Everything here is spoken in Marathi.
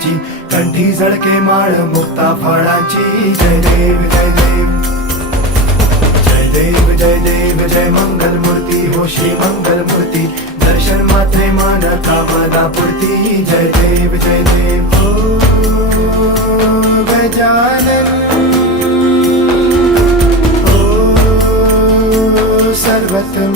नामाची, कंठी झळके माळ मुक्ता फळाची. जय देव जय देव जय देव जय देव जय मंगल मूर्ती हो श्री मंगल मूर्ती. दर्शन मात्रे मन कामना पूर्ती. जय देव जय देव हो गजानन सर्वत्र